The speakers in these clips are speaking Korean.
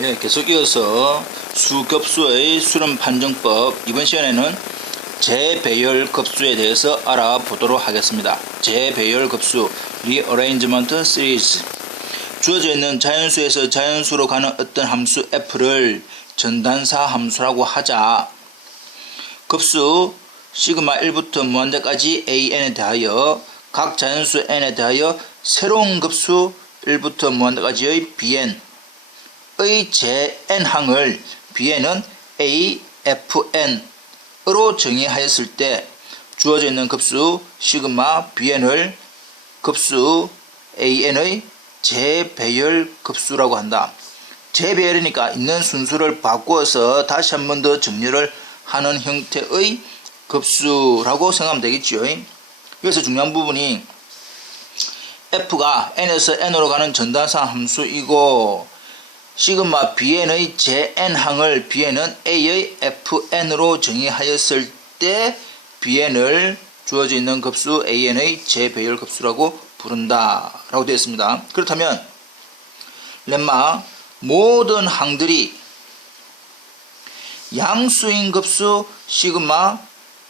예, 계속 이어서 수급수의 수렴 판정법, 이번 시간에는 재배열급수에 대해서 알아보도록 하겠습니다. 재배열급수 Rearrangement Series. 주어져 있는 자연수에서 자연수로 가는 어떤 함수 f를 전단사 함수라고 하자. 급수 시그마 1부터 무한대까지 an에 대하여 각 자연수 n에 대하여 새로운 급수 1부터 무한대까지의 bn의 제-n항을 bn은 a, fn으로 정의하였을 때 주어져 있는 급수 시그마 bn을 급수 an의 재배열 급수라고 한다. 재배열이니까 있는 순수를 바꾸어서 다시 한 번 더 정렬을 하는 형태의 급수라고 생각하면 되겠죠. 여기서 중요한 부분이 f가 n에서 n으로 가는 전단사 함수이고 시그마 bn의 제-n항을 bn은 a의 fn으로 정의하였을 때 bn을 주어져 있는 급수 an의 재배열 급수라고 부른다 라고 되어 있습니다. 그렇다면 렘마 모든 항들이 양수인 급수 시그마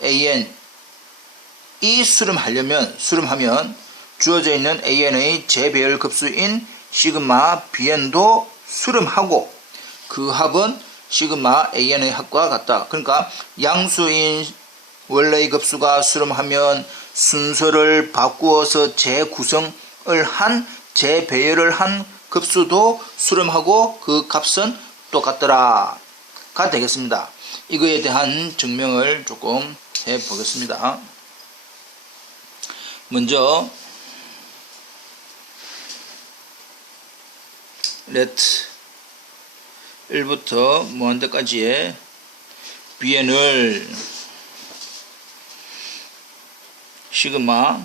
an 이 수렴하면 주어져 있는 an의 재배열 급수인 시그마 bn도 수렴하고 그 합은 시그마 an의 합과 같다. 그러니까 양수인 원래의 급수가 수렴하면 순서를 바꾸어서 재구성을 한 재배열을 한 급수도 수렴하고 그 값은 똑같더라 가 되겠습니다. 이거에 대한 증명을 조금 해 보겠습니다. 먼저 let 1부터 무한대까지의 bn을 시그마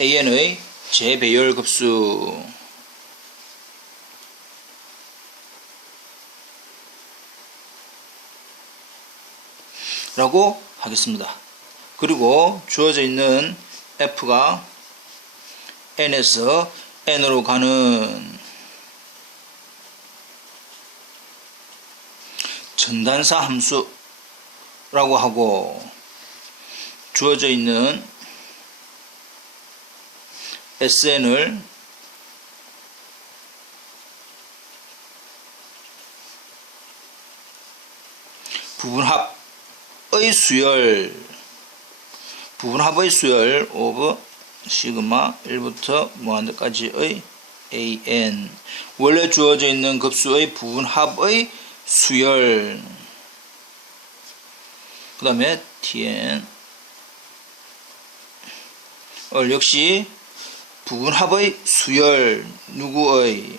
an의 재배열 급수 라고 하겠습니다. 그리고 주어져 있는 f가 n에서 n으로 가는 전단사 함수라고 하고 주어져 있는 sn을 부분합의 수열 of 시그마 1부터 무한대까지의 an 원래 주어져 있는 급수의 부분합의 수열 그 다음에 tn 역시 부분합의 수열 누구의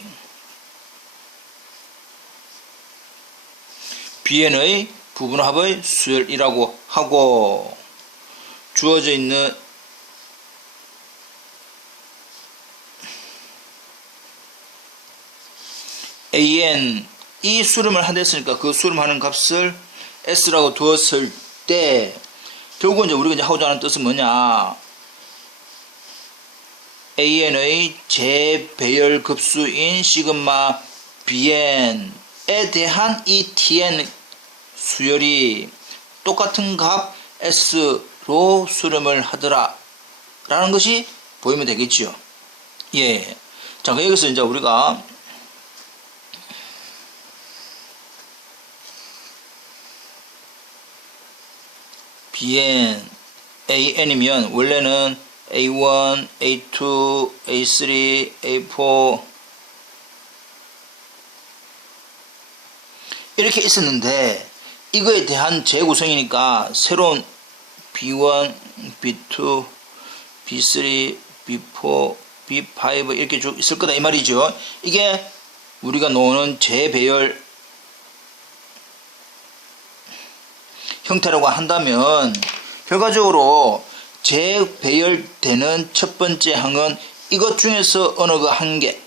bn의 부분합의 수열이라고 하고 주어져 있는 an 이 수렴을 한다 했으니까 그 수렴하는 값을 s라고 두었을 때 결국은 이제 우리가 이제 하고자 하는 뜻은 뭐냐, an의 재배열 급수인 시그마 bn에 대한 이 tn 수열이 똑같은 값 s로 수렴을 하더라 라는 것이 보이면 되겠죠. 예. 자, 여기서 이제 우리가 bn an이면 원래는 a1, a2, a3, a4 이렇게 있었는데 이거에 대한 재구성이니까 새로운 b1, b2, b3, b4, b5 이렇게 쭉 있을 거다 이 말이죠. 이게 우리가 놓는 재배열 형태라고 한다면 결과적으로 재배열되는 첫 번째 항은 이것 중에서 어느 거 한 개,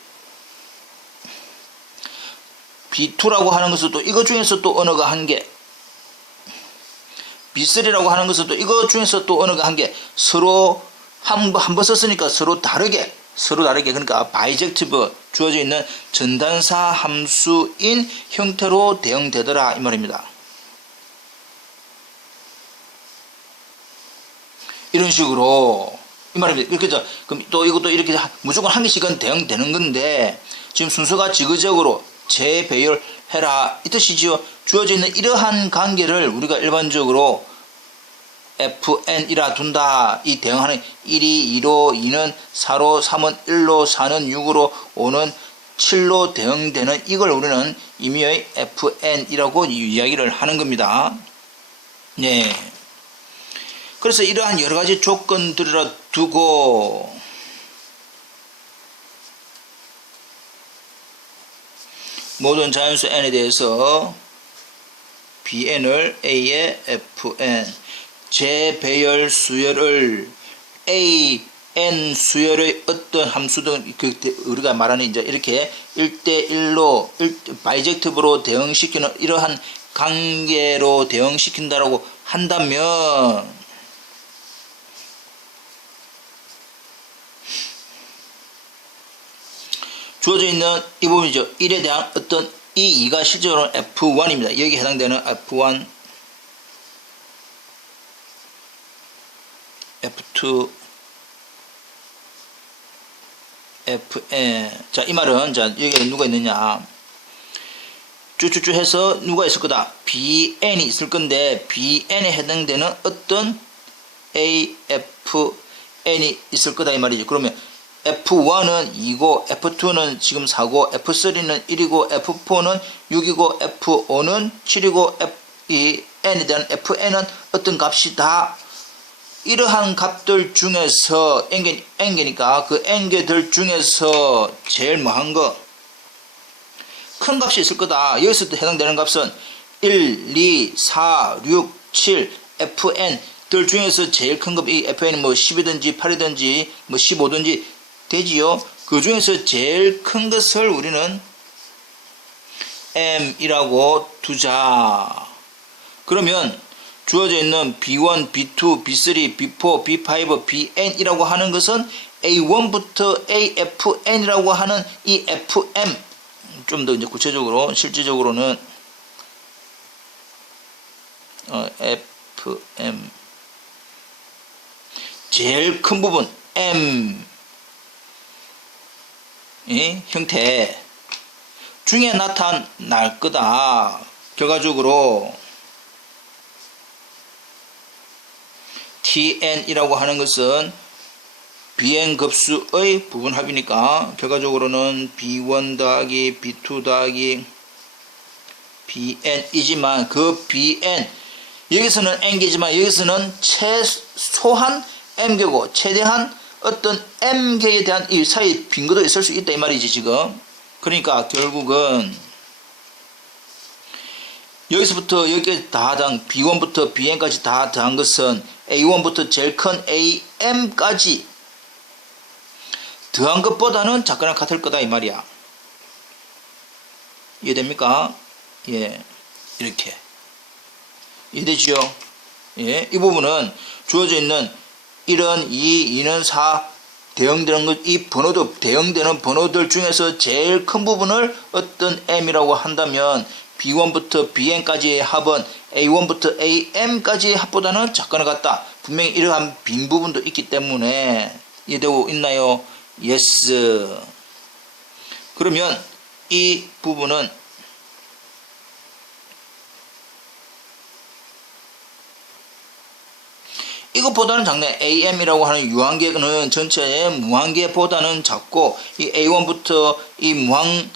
B2라고 하는 것은 또 이것 중에서 또 어느 거 한 개, B3라고 하는 것은 또 이것 중에서 또 어느 거 한 개, 서로 한 번 썼으니까 서로 다르게 서로 다르게, 그러니까 바이젝티브, 주어져 있는 전단사 함수인 형태로 대응되더라 이 말입니다. 이런 식으로 이 말입니다. 그죠? 그럼 또 이것도 이렇게 무조건 한 개씩은 대응되는 건데 지금 순서가 지그적으로 재배열해라 이 뜻이지요. 주어져 있는 이러한 관계를 우리가 일반적으로 fn이라 둔다. 이 대응하는 1이 2로, 2는 4로, 3은 1로, 4는 6으로, 5는 7로 대응되는 이걸 우리는 임의의 fn이라고 이야기를 하는 겁니다. 네. 그래서 이러한 여러 가지 조건들을 두고 모든 자연수 n에 대해서 bn을 a의 fn, 재배열 수열을 a, n 수열의 어떤 함수든 우리가 말하는 이제 이렇게 1대1로 바이젝티브로 대응시키는 이러한 관계로 대응시킨다라고 한다면 주어져 있는 이 부분이죠. 1에 대한 어떤 이 2가 실제로는 F1입니다. 여기에 해당되는 F1, F2, Fn. 자, 이 말은, 자, 여기에 누가 있느냐. 쭈쭈쭈 해서 누가 있을 거다. Bn이 있을 건데, Bn에 해당되는 어떤 A, Fn이 있을 거다. 이 말이죠. 그러면 F1은 2고, F2는 지금 4고, F3는 1이고, F4는 6이고, F5는 7이고, 이 n에 대한 Fn은 어떤 값이 다 이러한 값들 중에서 n개니까 그 n개들 중에서 제일 뭐한 거? 큰 값이 있을 거다. 여기서 해당되는 값은 1, 2, 4, 6, 7, fn들 중에서 제일 큰 값, 이 fn이 뭐 10이든지 8이든지 뭐 15든지 되지요. 그 중에서 제일 큰 것을 우리는 m이라고 두자. 그러면 주어져 있는 B1, B2, B3, B4, B5, Bn이라고 하는 것은 A1부터 AFN이라고 하는 이 FM, 좀 더 이제 구체적으로, 실질적으로는 FM 제일 큰 부분 M 이 형태 중에 나타날 거다. 결과적으로 tn이라고 하는 것은 bn 급수의 부분합이니까 결과적으로는 b1 더하기 b2 더하기 bn이지만 그 bn 여기서는 n개지만 여기서는 최소한 m개고 최대한 어떤 m개에 대한 이 사이 빈도도 있을 수 있다 이 말이지 지금. 그러니까 결국은 여기서부터 여기까지 다 더한 b1부터 bn까지 다 더한 것은 a1부터 제일 큰 am까지 더한 것보다는 작거나 같을 거다 이 말이야. 이해됩니까? 예, 이렇게 이해되지요? 예, 이 부분은 주어져 있는 1은 2, 2는 4 대응되는 것, 이 번호도 대응되는 번호들 중에서 제일 큰 부분을 어떤 m이라고 한다면 B1부터 BN까지의 합은 A1부터 AM까지의 합보다는 작거나 같다. 분명히 이러한 빈 부분도 있기 때문에 이해되고 있나요? Yes. 그러면 이 부분은 이것보다는 작네. AM이라고 하는 유한계는 전체의 무한계보다는 작고 이 A1부터 이 무한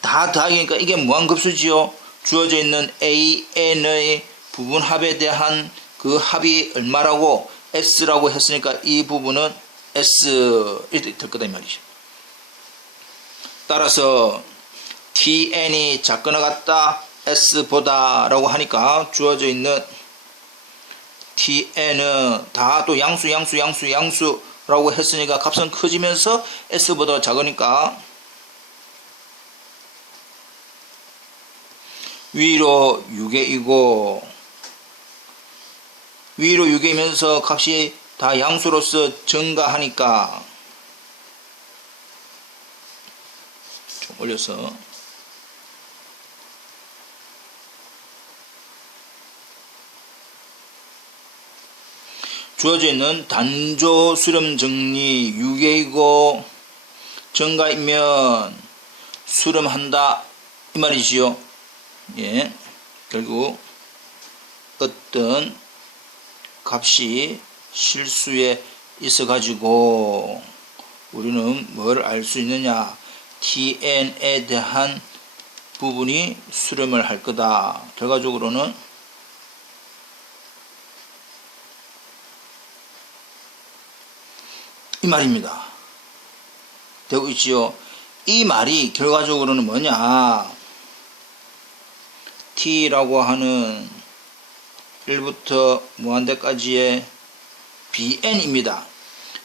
다 더하기니까 이게 무한급수지요. 주어져 있는 AN의 부분합에 대한 그 합이 얼마라고 S라고 했으니까 이 부분은 S 이렇게 될 거다 이 말이죠. 따라서 TN이 작거나 같다 S보다 라고 하니까 주어져 있는 TN은 다 또 양수라고 했으니까 값은 커지면서 S보다 작으니까 위로 6개이고 위로 6개이면서 값이 다 양수로서 증가하니까 올려서 주어져 있는 단조 수렴 정리 유괴이고 정가이면 수렴한다 이 말이지요. 예, 결국 어떤 값이 실수에 있어 가지고 우리는 뭘 알 수 있느냐, tn에 대한 부분이 수렴을 할 거다. 결과적으로는 이 말입니다. 되고 있지요. 이 말이 결과적으로는 뭐냐, t라고 하는 1부터 무한대까지의 bn입니다.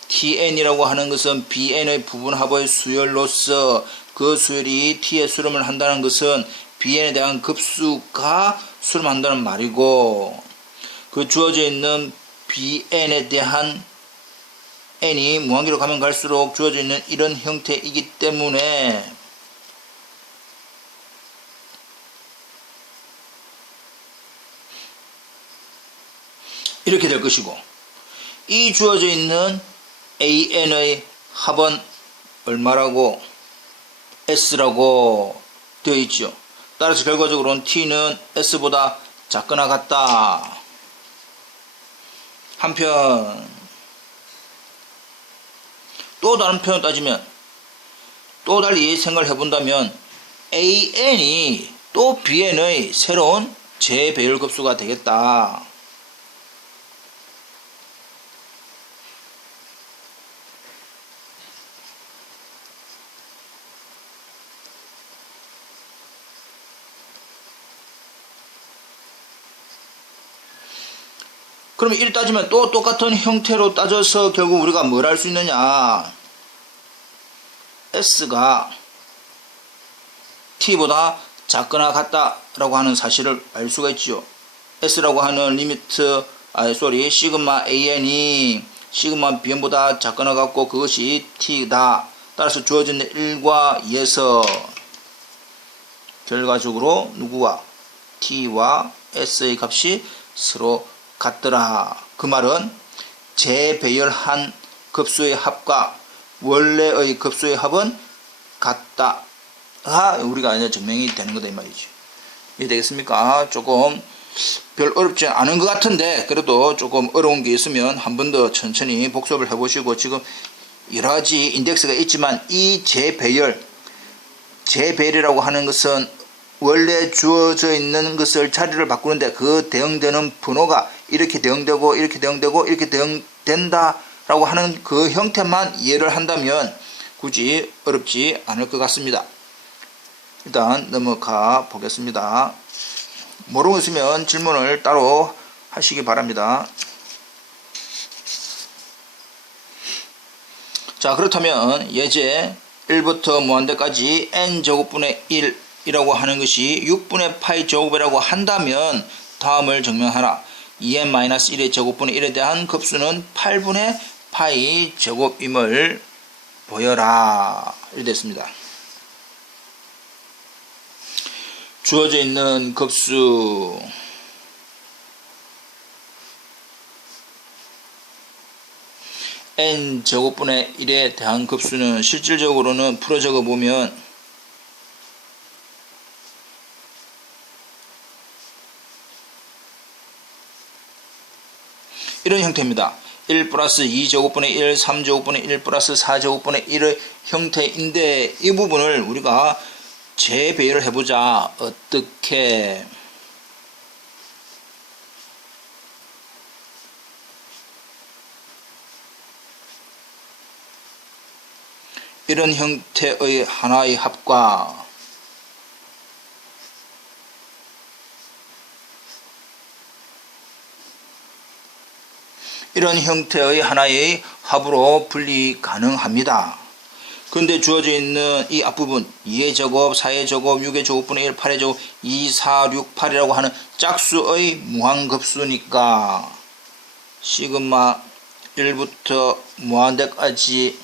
tn이라고 하는 것은 bn의 부분합의 수열로서 그 수열이 t에 수렴을 한다는 것은 bn에 대한 급수가 수렴한다는 말이고, 그 주어져 있는 bn에 대한 n이 무한기로 가면 갈수록 주어져 있는 이런 형태이기 때문에 이렇게 될 것이고, 이 주어져 있는 an의 합은 얼마라고? s라고 되어 있죠. 따라서 결과적으로는 t는 s보다 작거나 같다. 한편 또 다른 표현 따지면, 또 달리 생각을 해본다면 an이 또 bn의 새로운 재배열 급수가 되겠다. 그러면 이를 따지면 또 똑같은 형태로 따져서 결국 우리가 뭘 할 수 있느냐, s가 t보다 작거나 같다라고 하는 사실을 알 수가 있죠. s라고 하는 리미트 시그마 an이 시그마 bn보다 작거나 같고 그것이 t다. 따라서 주어진 1과 2에서 결과적으로 누구와 t와 s의 값이 서로 같더라. 그 말은 재배열한 급수의 합과 원래의 급수의 합은 같다가 우리가 이제 증명이 되는 거다 이 말이죠. 이해되겠습니까? 조금 별 어렵지 않은 것 같은데 그래도 조금 어려운 게 있으면 한 번 더 천천히 복습을 해보시고, 지금 여러 가지 인덱스가 있지만 이 재배열이라고 하는 것은 원래 주어져 있는 것을 자리를 바꾸는데 그 대응되는 번호가 이렇게 대응되고 이렇게 대응되고 이렇게 대응된다 라고 하는 그 형태만 이해를 한다면 굳이 어렵지 않을 것 같습니다. 일단 넘어가 보겠습니다. 모르고 있으면 질문을 따로 하시기 바랍니다. 자, 그렇다면 예제 1부터 무한대까지 n제곱분의 1이라고 하는 것이 6분의 파이 제곱이라고 한다면 다음을 증명하라. 2n-1의 제곱분의 1에 대한 급수는 8분의 파이 제곱임을 보여라. 이렇게 됐습니다. 주어져 있는 급수 n 제곱분의 1에 대한 급수는 실질적으로는 풀어 적어 보면 이런 형태입니다. 1 플러스 2 제곱분의 1, 3 제곱분의 1 플러스 4 제곱분의 1의 형태인데 이 부분을 우리가 재배열을 해보자. 어떻게? 이런 형태의 하나의 합과 이런 형태의 하나의 합으로 분리 가능합니다. 그런데 주어져 있는 이 앞부분 2의 제곱, 4의 제곱, 6의 제곱분의 1, 8의 제곱, 2, 4, 6, 8이라고 하는 짝수의 무한급수니까 시그마 1부터 무한대까지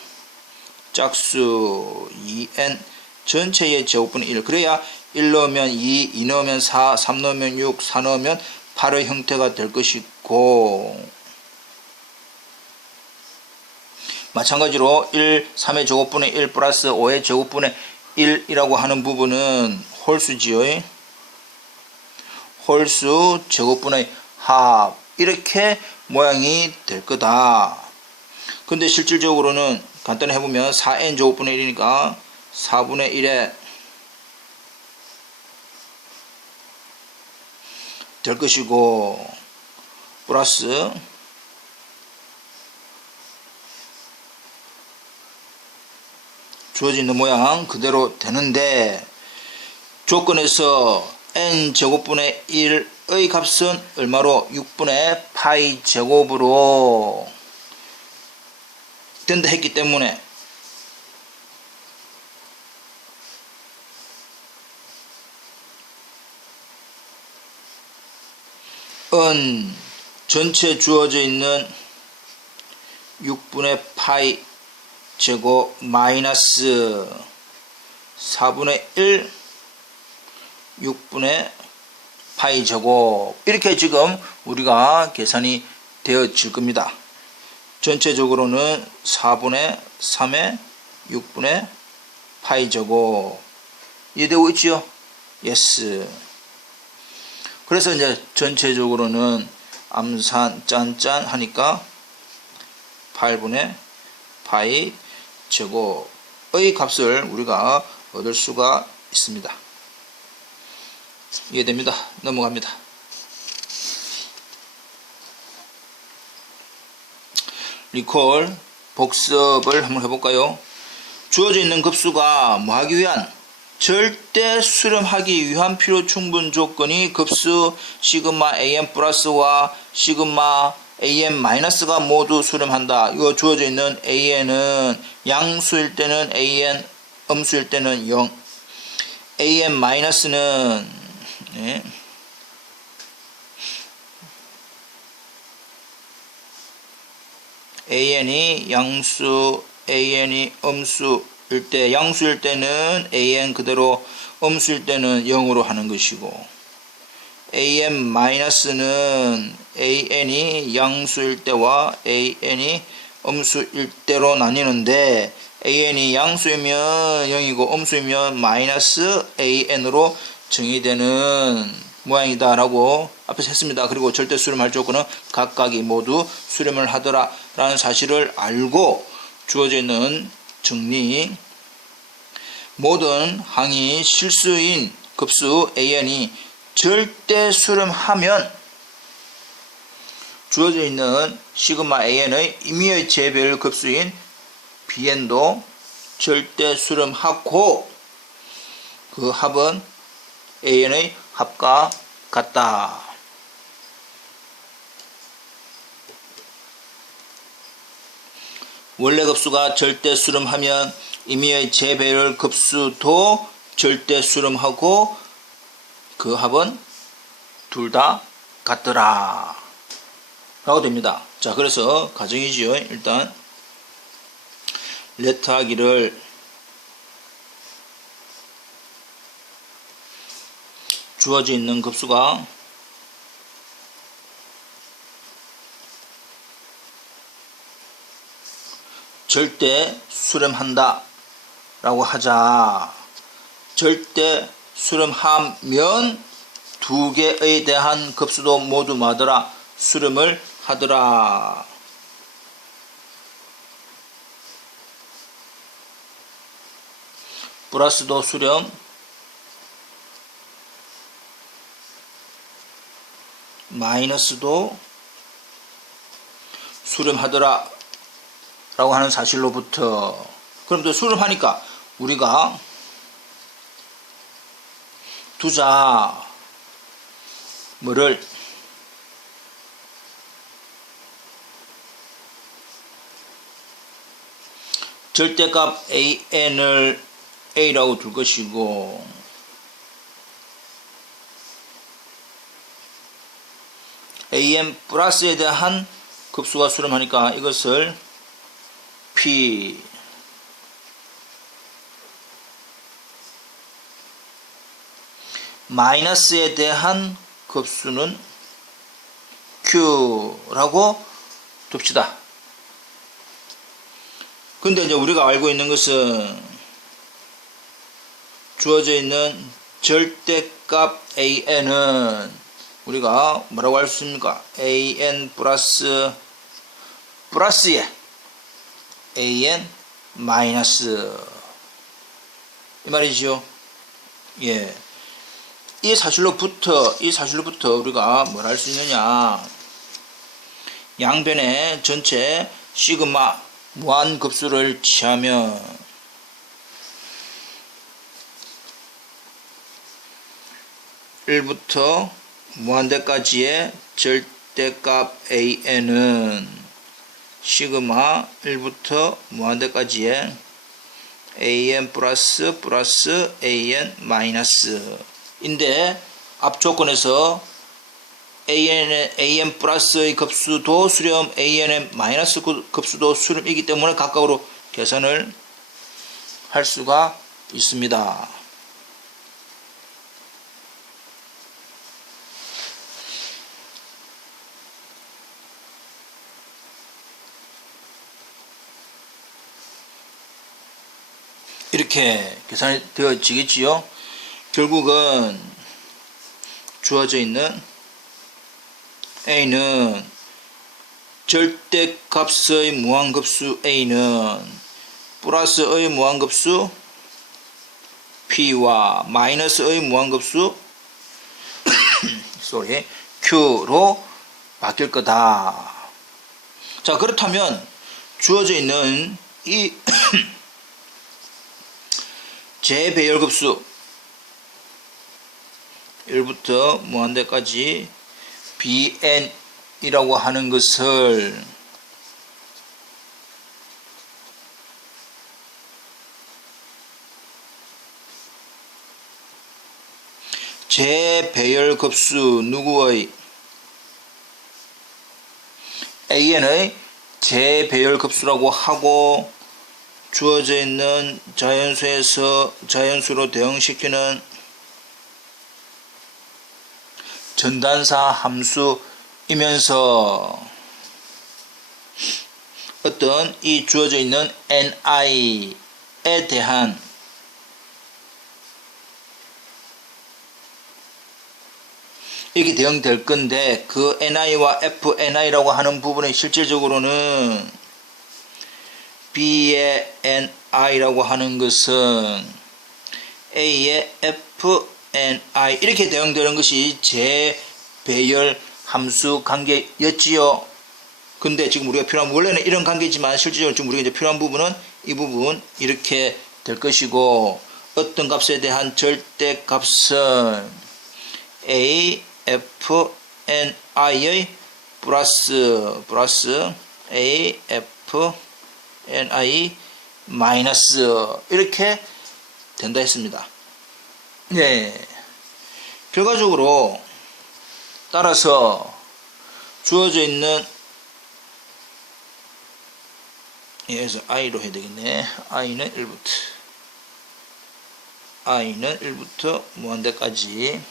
짝수 2n 전체의 제곱분의 1. 그래야 1 넣으면 2, 2 넣으면 4, 3 넣으면 6, 4 넣으면 8의 형태가 될 것이고, 마찬가지로 1, 3의 제곱분의 1 플러스 5의 제곱분의 1이라고 하는 부분은 홀수지요. 홀수 제곱분의 합, 이렇게 모양이 될 거다. 근데 실질적으로는 간단히 해보면 4n 제곱분의 1이니까 4분의 1에 될 것이고, 플러스 주어져 있는 모양 그대로 되는데, 조건에서 n 제곱분의 1의 값은 얼마로? 6분의 파이 제곱으로 된다 했기 때문에 n 전체 주어져 있는 6분의 파이 제곱 마이너스 4분의 1 6분의 파이 제곱, 이렇게 지금 우리가 계산이 되어질 겁니다. 전체적으로는 4분의 3의 6분의 파이 제곱. 이해되고 있지요? 예스. 그래서 이제 전체적으로는 암산 짠짠 하니까 8분의 파이 제곱의 값을 우리가 얻을 수가 있습니다. 이해됩니다. 넘어갑니다. 리콜, 복습을 한번 해볼까요? 주어져 있는 급수가 뭐 하기 위한? 절대 수렴하기 위한 필요 충분 조건이 급수 시그마 an 플러스와 시그마 an 마이너스가 모두 수렴한다. 이거 주어져 있는 an은 양수일 때는 an, 음수일 때는 0, an 마이너스는 an이 양수, an이 음수일 때, 양수일 때는 an 그대로, 음수일 때는 0으로 하는 것이고, an 마이너스는 an이 양수일 때와 an이 음수일 때로 나뉘는데, an이 양수이면 0이고 음수이면 마이너스 an으로 정의되는 모양이다 라고 앞에서 했습니다. 그리고 절대 수렴할 조건은 각각이 모두 수렴을 하더라 라는 사실을 알고, 주어져 있는 정리, 모든 항이 실수인 급수 an이 절대 수렴하면 주어져 있는 시그마 an의 임의의 제별 급수인 bn도 절대 수렴하고, 그 합은 an의 합과 같다. 원래 급수가 절대 수렴하면 임의의 제배열 급수도 절대 수렴하고 그 합은 둘 다 같더라 라고 됩니다. 자, 그래서 가정이지요. 일단 레트하기를 주어져 있는 급수가 절대 수렴한다 라고 하자. 절대 수렴하면 두 개에 대한 급수도 모두 뭐하더라? 수렴을 하더라. 플러스도 수렴, 마이너스도 수렴하더라 라고 하는 사실로부터, 그럼 또 수렴하니까 우리가 두자 뭐를 절대값 an을 a라고 둘 것이고, an 플러스에 대한 급수가 수렴하니까 이것을 p 마이너스에 대한 급수는 Q라고 둡시다. 근데 이제 우리가 알고 있는 것은 주어져 있는 절대값 AN은 우리가 뭐라고 할 수 있습니까? AN 플러스에 AN 마이너스 이 말이지요. 예. 이 사실로부터 우리가 뭘 할 수 있느냐? 양변의 전체 시그마 무한급수를 취하면 1부터 무한대까지의 절대값 AN은 시그마 1부터 무한대까지의 AN 플러스 AN 마이너스 인데 앞 조건에서 AN 플러스의 급수도 수렴, AN의 마이너스 급수도 수렴이기 때문에 각각으로 계산을 할 수가 있습니다. 이렇게 계산이 되어지겠지요. 결국은 주어져 있는 A는 절대값의 무한급수 A는 플러스의 무한급수 P와 마이너스의 무한급수 Q로 바뀔 거다. 자, 그렇다면 주어져 있는 이 제배열급수 1부터 무한대까지 BN이라고 하는 것을 제배열급수 누구의 AN의 제배열급수라고 하고 주어져 있는 자연수에서 자연수로 대응시키는 전단사 함수이면서 어떤 이 주어져 있는 NI에 대한 이렇게 대응될 건데 그 NI와 FNI라고 하는 부분에 실질적으로는 B의 NI라고 하는 것은 A의 FNI 이렇게 대응되는 것이 제배열 함수 관계였지요. 근데 지금 우리가 필요한 원래는 이런 관계지만 실질적으로 지금 우리가 이제 필요한 부분은 이 부분 이렇게 될 것이고 어떤 값에 대한 절대값은 A FNI의 플러스 A FNI 마이너스 이렇게 된다 했습니다. 네. 결과적으로 따라서 주어져 있는 그래서 i로 해야 되겠네. i는 1부터 무한대까지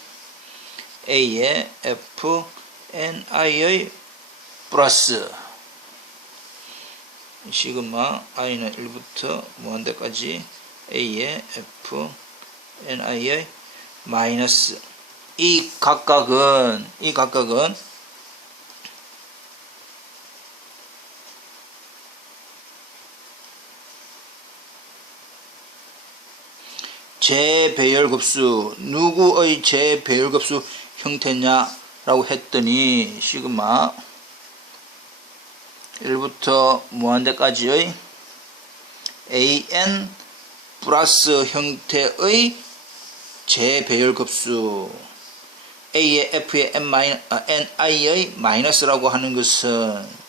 a의 fni의 플러스 시그마 i는 1부터 무한대까지 a의 fni의 마이너스 이 각각은 제배열급수 누구의 제배열급수 형태냐라고 했더니 시그마 1부터 무한대까지의 an 플러스 형태의 제배열급수 a의 f의 ni의 마이너스라고 하는 것은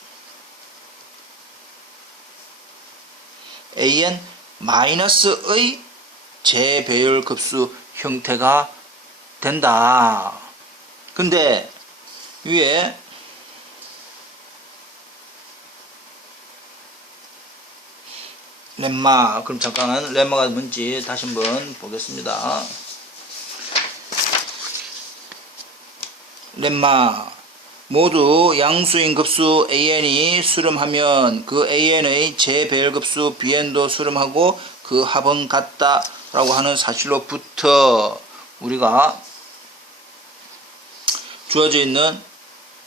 an 마이너스의 제배열급수 형태가 된다. 근데 위에 렘마 그럼 잠깐 렘마가 뭔지 다시 한번 보겠습니다. 렘마 모두 양수인 급수 an이 수렴하면 그 an의 제배열급수 bn도 수렴하고 그 합은 같다 라고 하는 사실로부터 우리가 주어져 있는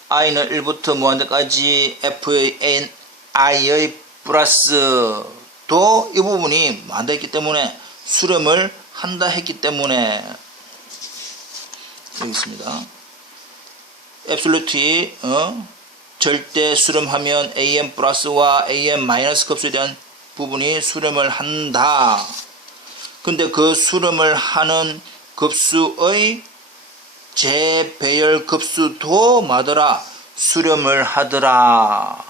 i는 1부터 무한대까지 f의 n i의 플러스 도 이 부분이 무한대했기 때문에 수렴을 한다 했기 때문에 여기 있습니다. 앱솔루트이 절대 수렴하면 an 플러스와 an 마이너스 급수에 대한 부분이 수렴을 한다. 근데 그 수렴을 하는 급수의 제배열 급수도 마더라 수렴을 하더라.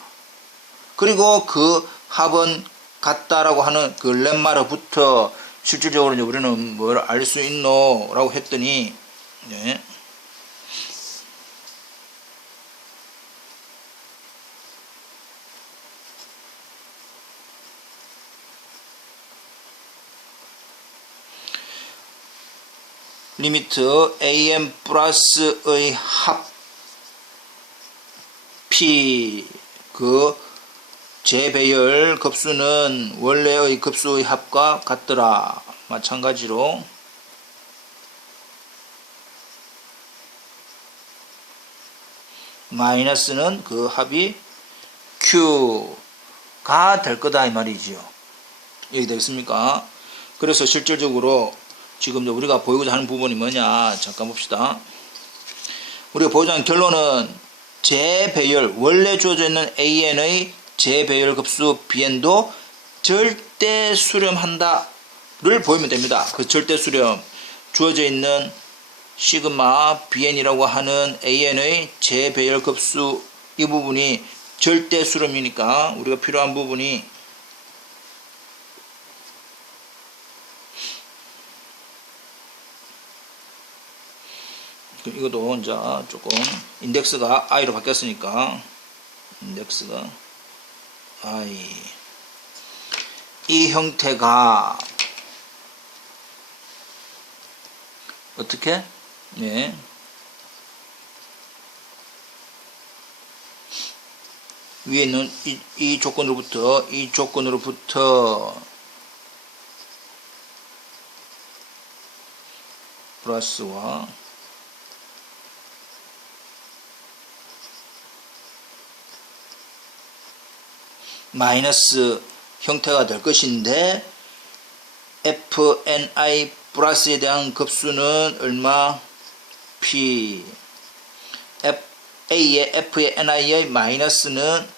그리고 그 합은 같다라고 하는 그 렘마로부터 실질적으로 이제 우리는 뭘 알 수 있노? 라고 했더니 네. 리미트 am 플러스의 합 p 그 제배열 급수는 원래의 급수의 합과 같더라. 마찬가지로 마이너스는 그 합이 q가 될 거다 이 말이지요. 여기 되겠습니까? 그래서 실질적으로 지금 우리가 보이고자 하는 부분이 뭐냐 잠깐 봅시다. 우리가 보이고자 하는 결론은 제배열 원래 주어져 있는 an의 제배열 급수 bn도 절대 수렴한다 를 보이면 됩니다. 그 절대 수렴 주어져 있는 시그마 bn이라고 하는 an의 제배열 급수 이 부분이 절대 수렴이니까 우리가 필요한 부분이 이것도 이제 조금 인덱스가 i로 바뀌었으니까 인덱스가 i 이 형태가 어떻게? 네. 위에 있는 이 조건으로부터 플러스와 마이너스 형태가 될 것인데 fni 플러스에 대한 급수는 얼마? p a의 f의 ni의 마이너스는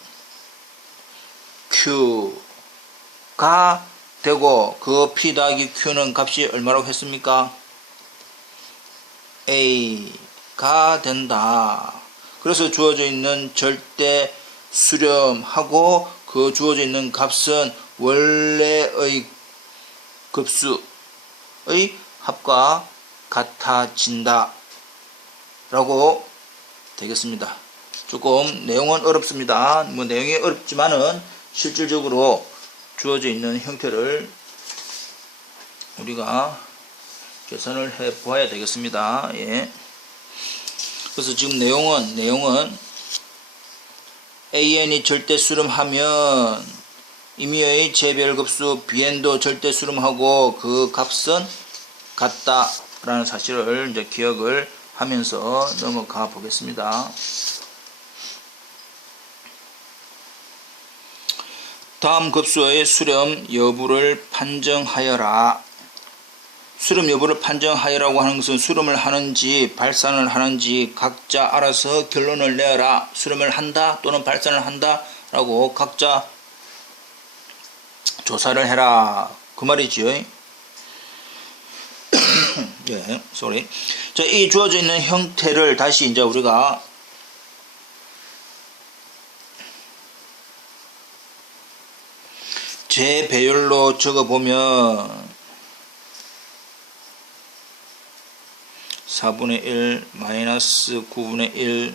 q가 되고 그 p 더하기 q는 값이 얼마라고 했습니까? a가 된다. 그래서 주어져 있는 절대 수렴하고 그 주어져 있는 값은 원래의 급수의 합과 같아진다 라고 되겠습니다. 조금 내용은 어렵습니다. 뭐 내용이 어렵지만은 실질적으로 주어져 있는 형태를 우리가 계산을 해 보아야 되겠습니다. 예. 그래서 지금 내용은 an이 절대 수렴하면 임의의 제별급수 bn도 절대 수렴하고 그 값은 같다 라는 사실을 이제 기억을 하면서 넘어가 보겠습니다. 다음 급수의 수렴 여부를 판정하여라. 수렴 여부를 판정하여라고 하는 것은 수렴을 하는지 발산을 하는지 각자 알아서 결론을 내어라. 수렴을 한다 또는 발산을 한다 라고 각자 조사를 해라 그 말이지요. 예, sorry. 자, 이 주어져 있는 형태를 다시 이제 우리가 제배열로 적어 보면 4분의 1 마이너스 9분의 1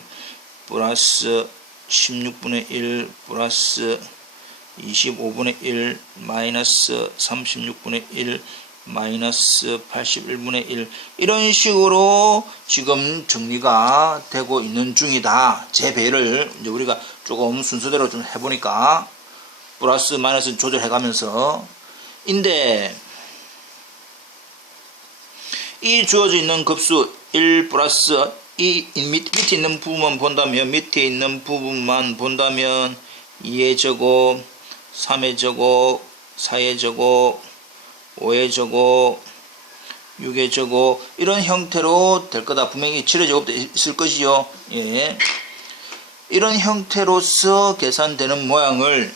플러스 16분의 1 플러스 25분의 1 마이너스 36분의 1 마이너스 81분의 1 이런 식으로 지금 정리가 되고 있는 중이다. 재배를 이제 우리가 조금 순서대로 좀 해보니까 플러스 마이너스 조절해 가면서 인데 이 주어져 있는 급수 1 플러스 이 밑에 있는 부분만 본다면 2의 제곱 3의 제곱 4의 제곱 5의 제곱 6의 제곱 이런 형태로 될 거다. 분명히 7의 제곱도 있을 것이요. 예. 이런 형태로서 계산되는 모양을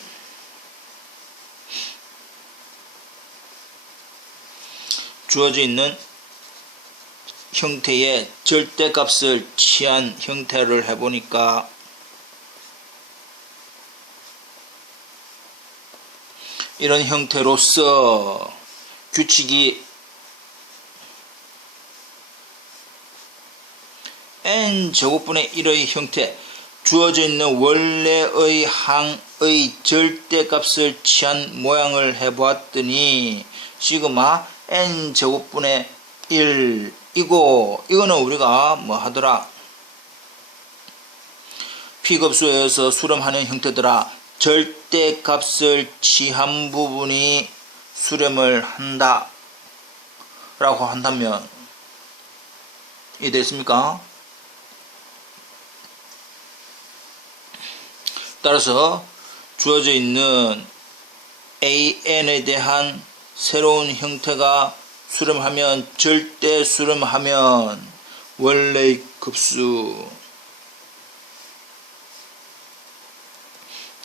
주어져 있는 형태의 절대값을 취한 형태를 해보니까 이런 형태로서 규칙이 n제곱분의 1의 형태 주어져 있는 원래의 항의 절대값을 취한 모양을 해보았더니 시그마 n제곱분의 1 이거는 우리가 뭐 하더라 P급수에서 수렴하는 형태더라. 절대값을 취한 부분이 수렴을 한다 라고 한다면 이해됐습니까? 따라서 주어져 있는 AN에 대한 새로운 형태가 수렴하면 절대 수렴하면 원래의 급수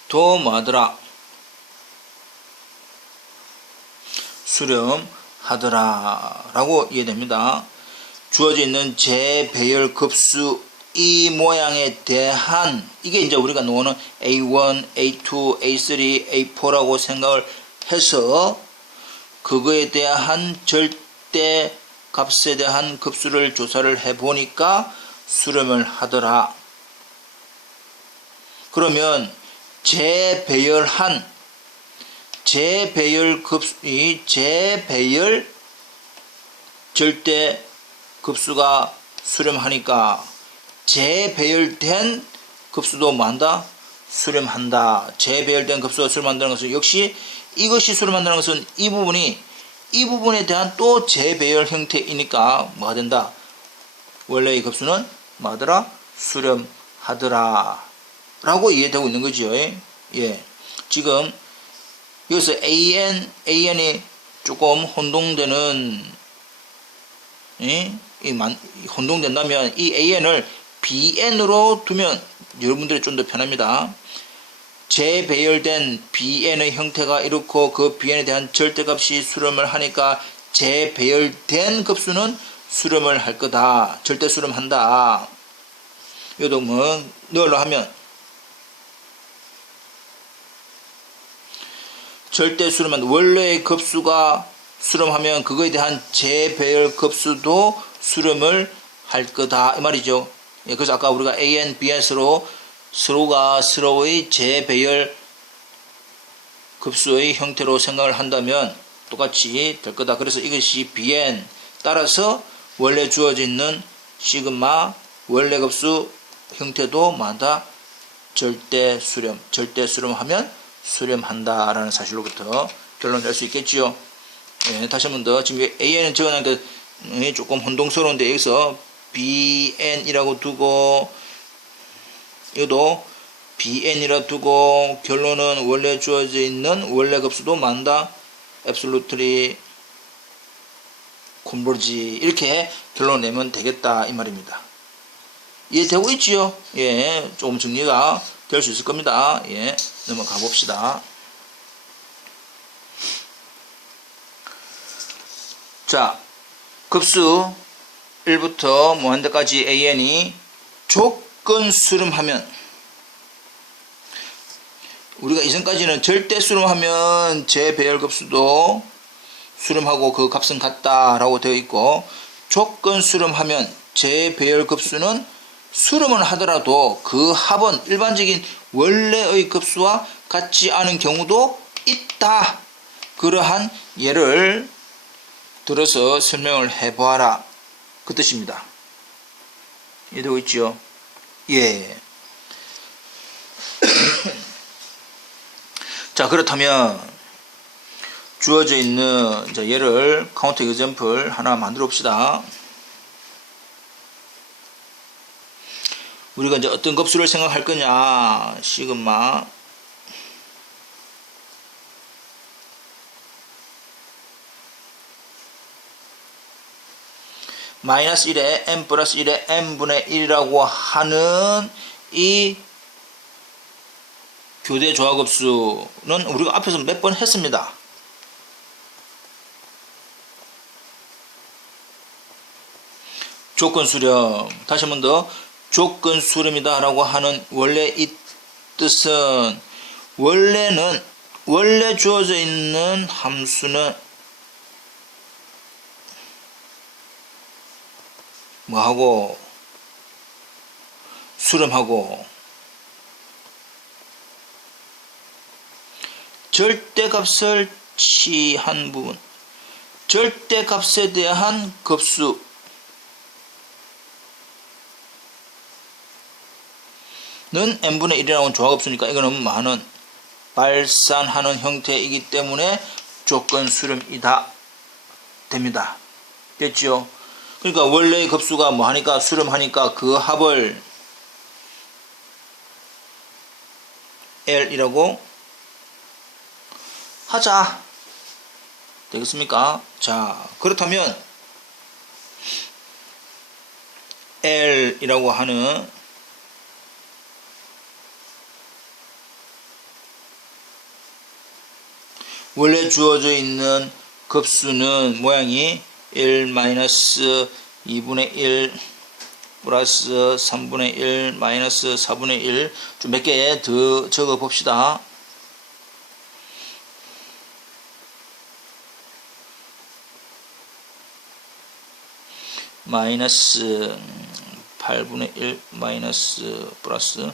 또 뭐하더라 수렴하더라 라고 이해됩니다. 주어져 있는 재배열 급수 이 모양에 대한 이게 이제 우리가 놓는 A1, A2, A3, A4라고 생각을 해서 그거에 대한 절대 값에 대한 급수를 조사를 해보니까 수렴을 하더라. 그러면 재배열한 재배열 급수 이 재배열 절대 급수가 수렴하니까 재배열된 급수도 뭐한다? 수렴한다. 재배열된 급수가 수렴한다는 것은 역시 이것이 수렴한다는 것은 이 부분에 대한 또 재배열 형태이니까 뭐가 된다? 원래의 급수는 뭐하더라? 수렴하더라 라고 이해되고 있는 거죠. 예. 지금 여기서 AN이 조금 혼동되는 혼동된다면 이 AN을 BN으로 두면 여러분들이 좀 더 편합니다. 재배열된 BN의 형태가 이렇고 그 BN에 대한 절대값이 수렴을 하니까 재배열된 급수는 수렴을 할 거다. 절대 수렴한다. 이것도 뭐 넣으려 하면 절대 수렴한 원래의 급수가 수렴하면 그거에 대한 재배열 급수도 수렴을 할 거다 이 말이죠. 예, 그래서 아까 우리가 AN, BN으로 서로가 서로의 재배열 급수의 형태로 생각을 한다면 똑같이 될 거다. 그래서 이것이 BN 따라서 원래 주어져 있는 시그마 원래 급수 형태도 마다 절대 수렴하면 수렴한다 라는 사실로부터 결론을 낼 수 있겠지요. 예, 다시 한 번 더 지금 AN은 적어놨는데 조금 혼동스러운데 여기서 BN이라고 두고 이것도 BN이라 두고 결론은 원래 주어져 있는 원래 급수도 만다 absolutely converge 이렇게 결론 내면 되겠다 이 말입니다. 이해되고 있지요? 예, 조금 정리가 될 수 있을 겁니다. 예, 넘어가 봅시다. 자, 급수 1부터 무한대까지 AN이 조건 수렴하면 우리가 이전까지는 절대 수렴하면 재배열 급수도 수렴하고 그 값은 같다 라고 되어 있고 조건 수렴하면 재배열 급수는 수렴을 하더라도 그 합은 일반적인 원래의 급수와 같지 않은 경우도 있다. 그러한 예를 들어서 설명을 해보아라. 그 뜻입니다. 이해되고 있죠? 예. 자, 그렇다면 주어져 있는 얘를 카운터 example 하나 만들어 봅시다. 우리가 이제 어떤 급수를 생각할 거냐, 시그마 마이너스 1에 n 플러스 1에 n분의 1이라고 하는 이 교대 조합급수는 우리가 앞에서 몇 번 했습니다. 조건 수렴, 다시 한 번 더, 조건 수렴이다 라고 하는 원래 이 뜻은, 원래 주어져 있는 함수는 뭐하고 수렴하고 절대값을 취한 부분, 절대값에 대한 급수 는 n분의 1이라는 조합급수니까 이거는 많은 발산하는 형태이기 때문에 조건 수렴이다 됩니다. 됐죠? 그러니까 원래의 급수가 뭐 하니까 수렴하니까 그 합을 L이라고 하자. 되겠습니까? 자, 그렇다면 L이라고 하는 원래 주어져 있는 급수는 모양이 1-2분의 1 플러스 3분의 1 마이너스 4분의 1 좀 몇 개 더 적어 봅시다. 마이너스 8분의 1 마이너스 플러스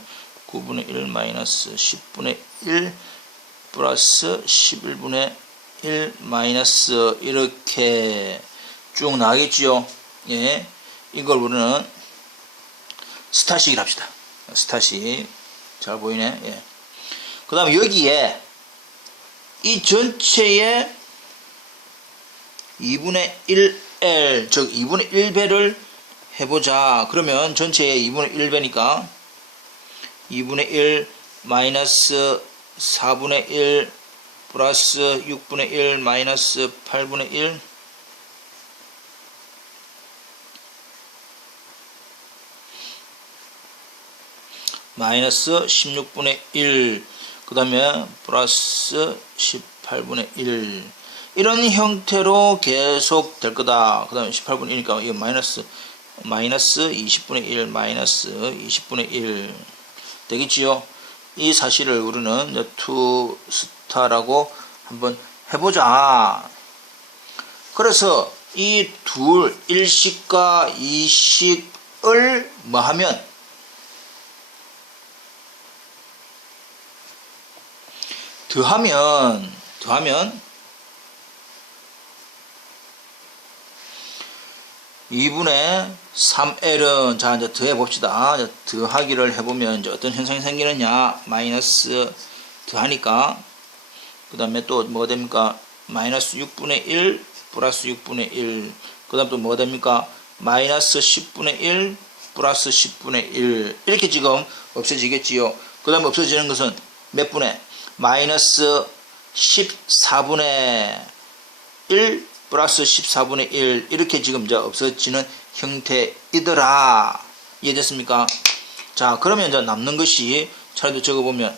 9분의 1 마이너스 10분의 1 플러스 11분의 1 마이너스 이렇게 쭉 나가겠지요. 예, 이걸 우리는 스타식이라 합시다. 스타식. 잘 보이네. 예. 그 다음에 여기에 이 전체에 2분의 1L, 즉 2분의 1배를 해보자. 그러면 전체에 2분의 1배니까 2분의 1 마이너스 4분의 1 플러스 6분의 1 마이너스 8분의 1 마이너스 16분의 1 그 다음에 플러스 18분의 1 이런 형태로 계속 될 거다. 그 다음에 18분의 1이니까 이거 마이너스 20분의 1 마이너스 20분의 1 되겠지요. 이 사실을 우리는 투스타라고 한번 해보자. 그래서 이 둘, 일식과 이식을 뭐 하면 더하면 2분의 3L은 자 이제 더해 봅시다. 더하기를 해보면 이제 어떤 현상이 생기느냐. 마이너스 더하니까 그 다음에 또 뭐가 됩니까? 마이너스 6분의 1 플러스 6분의 1 그 다음 또 뭐가 됩니까? 마이너스 10분의 1 플러스 10분의 1 이렇게 지금 없어지겠지요. 그 다음에 없어지는 것은 몇 분의? 마이너스 14분의 1 플러스 14분의 1 이렇게 지금 이제 없어지는 형태이더라. 이해됐습니까? 자, 그러면 이제 남는 것이 차례로 적어보면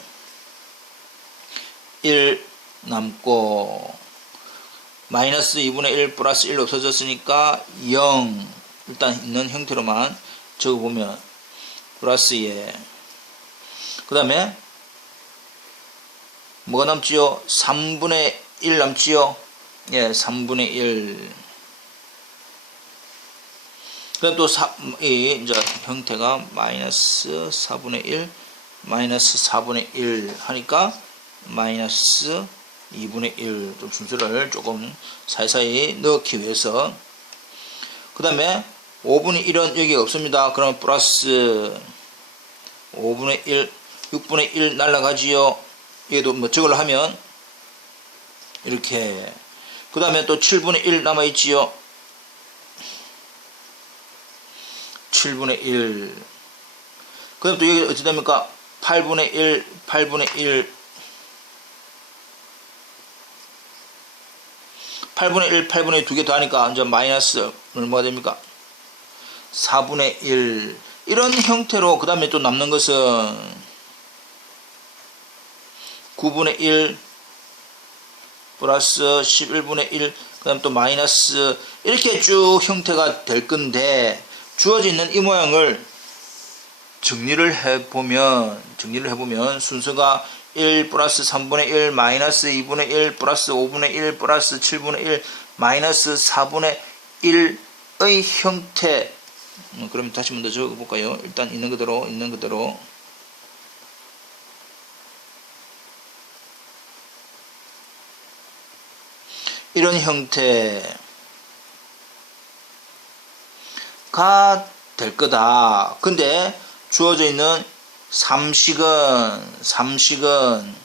1 남고 마이너스 2분의 1 플러스 1 없어졌으니까 0 일단 있는 형태로만 적어보면 플러스 예. 그 다음에 뭐가 남지요? 3분의 1 남지요? 예, 3분의 1. 그럼 또 이제 형태가 마이너스 4분의 1, 마이너스 4분의 1 하니까 마이너스 2분의 1 좀 순서를 조금 사이사이 넣기 위해서. 그 다음에 5분의 1은 여기 없습니다. 그럼 플러스 5분의 1 6분의 1 날라가지요. 얘도 뭐 저걸로 하면 이렇게. 그 다음에 또 7분의 1 남아있지요. 7분의 1. 그 다음 또 여기 어떻게 됩니까? 8분의 1 8분의 1 8분의 1 8분의 1 두 개 더 하니까 이제 마이너스 얼마가 됩니까? 4분의 1. 이런 형태로. 그 다음에 또 남는 것은 9분의 1 플러스 11분의 1 그 다음 또 마이너스 이렇게 쭉 형태가 될 건데, 주어져 있는 이 모양을 정리를 해보면 순서가 1 플러스 3분의 1 마이너스 2분의 1 플러스 5분의 1 플러스 7분의 1 마이너스 4분의 1의 형태. 그럼 다시 먼저 적어볼까요? 일단 있는 그대로 이런 형태가 될 거다. 근데 주어져 있는 삼식은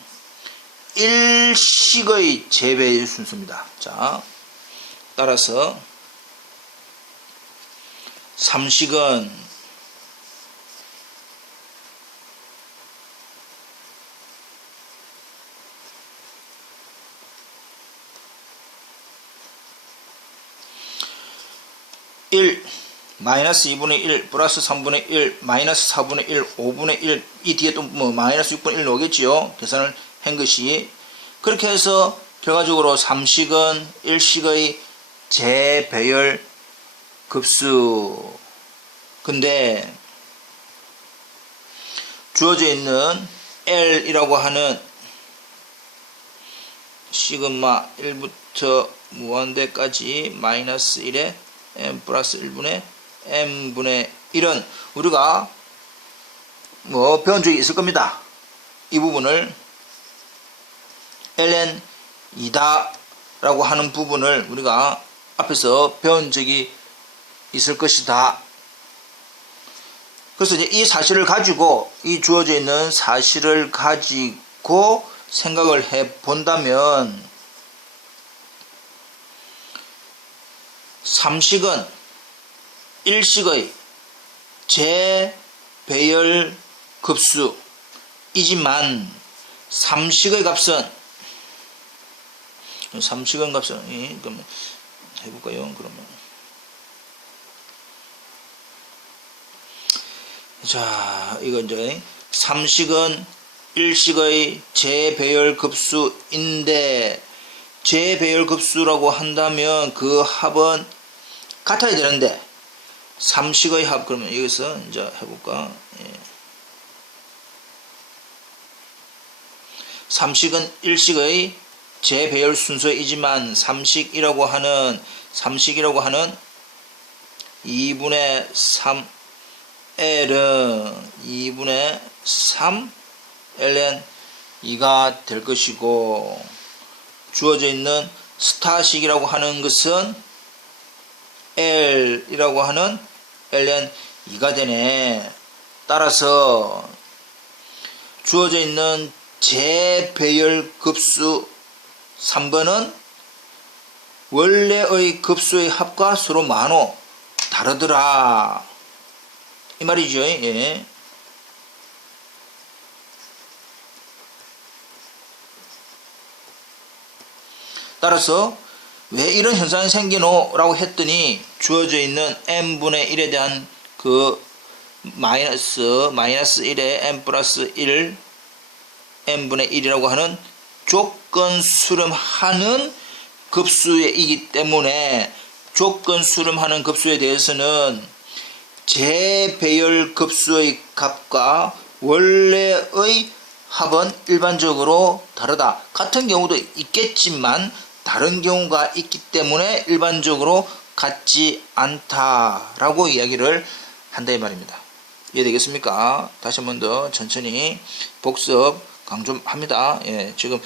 일식의 재배의 순서입니다. 자, 따라서 삼식은 마이너스 2분의 1 플러스 3분의 1 마이너스 4분의 1 5분의 1 이 뒤에 또 뭐 마이너스 6분의 1 나오겠지요. 계산을 한 것이. 그렇게 해서 결과적으로 삼식은 일식의 재배열 급수. 근데 주어져 있는 L이라고 하는 시그마 1부터 무한대까지 마이너스 1에 m 플러스 1분의 m분의 1은 우리가 뭐 배운 적이 있을 겁니다. 이 부분을 ln 이다 라고 하는 부분을 우리가 앞에서 배운 적이 있을 것이다. 그래서 이제 이 사실을 가지고, 이 주어져 있는 사실을 가지고 생각을 해 본다면, 삼식은 일식의 재배열 급수이지만 삼식의 값은 그러면 해볼까요? 그러면 자, 이거 이제 삼식은 일식의 재배열 급수인데, 재배열 급수라고 한다면 그 합은 같아야 되는데, 삼식의 합, 그러면 여기서 이제 해볼까? 예. 삼식은 일식의 재배열 순서이지만 삼식이라고 하는 2분의 3 L은 2분의 3 ln 2가 될 것이고, 주어져 있는 스타식이라고 하는 것은 L이라고 하는 ln 2가 되네. 따라서 주어져 있는 재배열 급수 3번은 원래의 급수의 합과 서로 많어 다르더라, 이 말이죠. 예. 따라서 왜 이런 현상이 생기노? 라고 했더니, 주어져 있는 n분의 1에 대한 그 마이너스 1에 n 플러스 1 n분의 1이라고 하는 조건 수렴하는 급수이기 때문에, 조건 수렴하는 급수에 대해서는 재배열 급수의 값과 원래의 합은 일반적으로 다르다. 같은 경우도 있겠지만 다른 경우가 있기 때문에 일반적으로 같지 않다라고 이야기를 한다 이 말입니다. 이해되겠습니까? 다시 한 번 더 천천히 복습 강조합니다. 예, 지금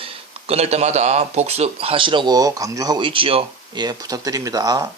끊을 때마다 복습하시라고 강조하고 있지요. 예, 부탁드립니다.